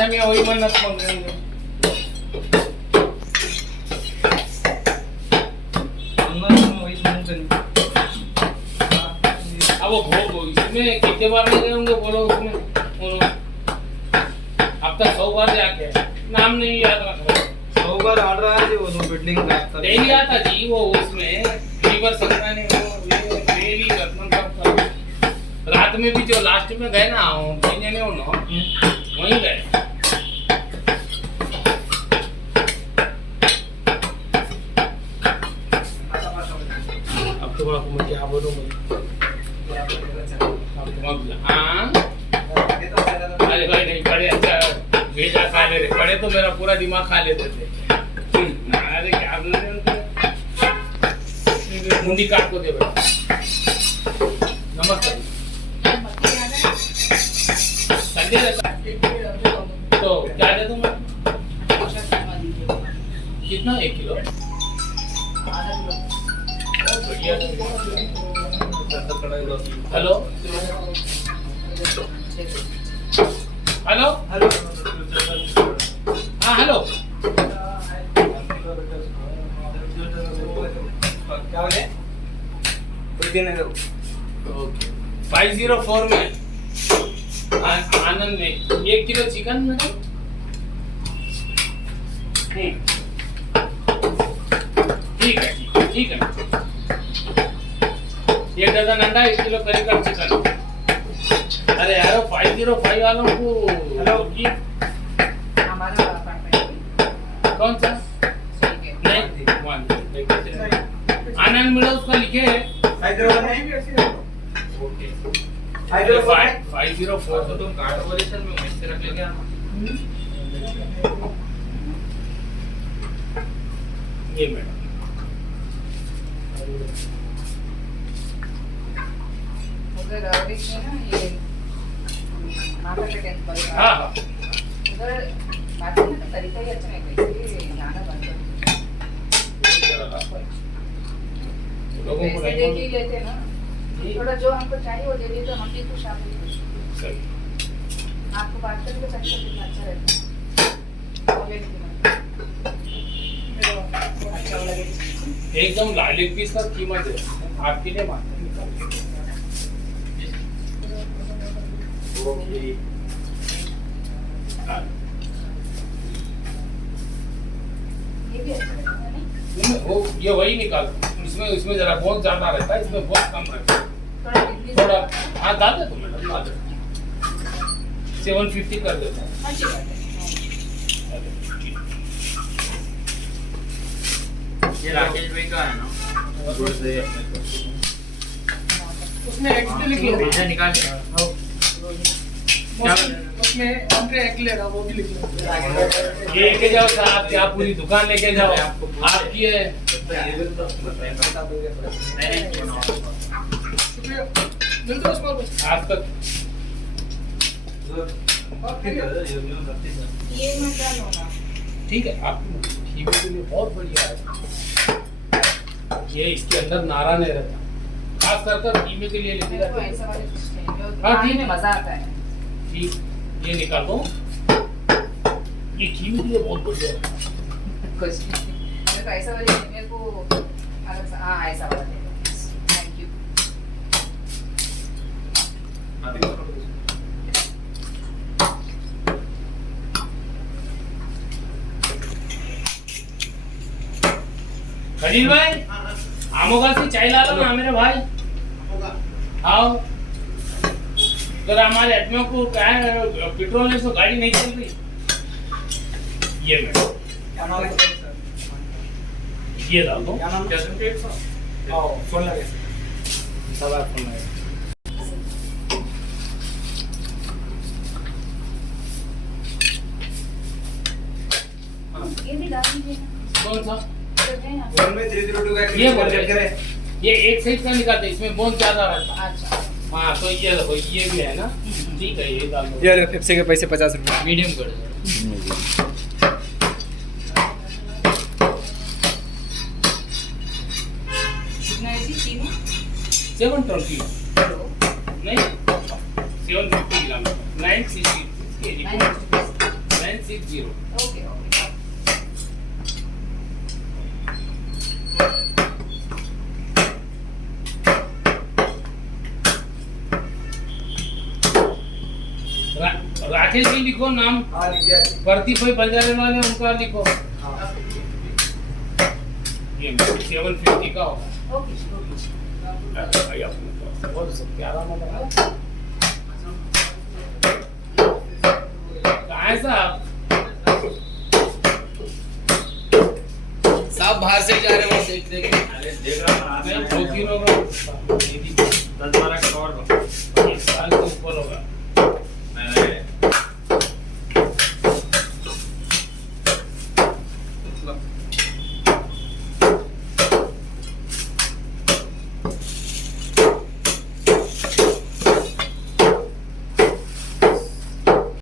आता मी वही म्हणत मग अब वो इसमें कितने बार नहीं गए होंगे बोलो उसमें अब तक 100 बार जाके नाम नहीं याद रख रहा 100 बार ऑर्डर आया जी वो बिल्डिंग का डेली आता जी वो उसमें लीवर संक्रांति वो डेली रात में भी जो लास्ट में गए ना ने वहीं गए अब तो मैं क्या बोलूं अरे भाई नहीं पढ़े अच्छा भेजा खा ले रहे पढ़े तो मेरा पूरा दिमाग खा लेते थे अरे क्या बोल रहे हो मुंडी काट को दे बेटा नमस्ते संडे रहता तो क्या दे दूं मैं कितना 1 किलो बढ़िया हेलो हेलो हेलो हाँ हेलो क्या बोले ओके 504 में आनंद में 1 किलो चिकन मैडम ठीक है ठीक है 1 दर्जन अंडा 1 किलो करी का चिकन अरे यार 505 वालों को हेलो की हमारा कौन सा नहीं आनंद मिलो उसका लिखे है ओके 504 तो तुम कार्ड पोजीशन में वैसे रख लेंगे ये मैडम उधर रावड़ी में ना ये माता के टेंपल हाँ हाँ उधर बात करने का तरीका ही अच्छा है इसलिए जाना बंद कर लोगों को पैसे दे के ही लेते हैं ना थोड़ा जो हमको चाहिए वो दे दिए तो हम भी खुश आप भी खुश सही आपको बात करके तो कितना अच्छा रहता है बोले अच्छा लगे एकदम लालिक पीस का कीमत है आपके लिए मात्र ओके ये भी अच्छा लगता है नहीं वो ये वही निकाल इसमें जरा बहुत ज्यादा रहता है इसमें बहुत कम रहता है थोड़ा कितनी थोड़ा हाँ डाल दे तो मैडम डाल दे 750 कर देता हूँ अच्छी बात है ये राकेश भाई का है ना उसमें एक भी लिख लो भेजा निकाल के उसमें एंट्री एक लेगा वो भी लिख लो ये लेके जाओ साहब क्या पूरी दुकान लेके जाओ आपकी है शुक्रिया मिलते हैं उसमें बस आज तक ये मैं क्या लूँगा ठीक है आप टीवी के लिए बहुत बढ़िया है ये इसके अंदर नारा नहीं रहता खास कर टीवी के लिए लेके मेरे को जाते ऐसा वाले चीज़ चाहिए जो हाँ, खाने ठीक में है। मजा आता है ठीक ये निकाल दो ये टीवी के लिए बहुत बढ़िया है कुछ मेरे को ऐसा वाले मेरे को अलग सा हाँ ऐसा वाला दे दो थैंक यू खलील भाई आमोगा से चाय ला लो ना मेरे भाई आओ तो हमारे आदमियों को क्या है पेट्रोल से तो गाड़ी नहीं चल रही ये मैडम ये डाल दो फोन लगे सब आप फोन लगे ये भी डाल दीजिए ना कौन सा तो है ना वन में 302 का ये बोल रहे ये एक साइड का निकालते इसमें बहुत ज्यादा रहता है अच्छा हाँ तो ये देखो ये भी है ना ठीक है ये डाल दो यार पेप्सी के पैसे 50 रुपए मीडियम कर दो कितना है जी तीनों 720 नहीं 750 ग्राम 960 kg 760. Okay okay Rakesh ji लिखो नाम, हाँ लिखिए। प्रदीप भाई बंजारे वाले उनका लिखो। हाँ। ये 750 का होगा। ओके ओके अरे भाई अपने तो बहुत सब प्यारा लगा। कहाँ है साहब? साहब बाहर से ही जा रहे हो, देख देख। अरे देख रहा मैं हूँ 2 किलो का 10-12 करोड़ का। 1 साल के ऊपर होगा।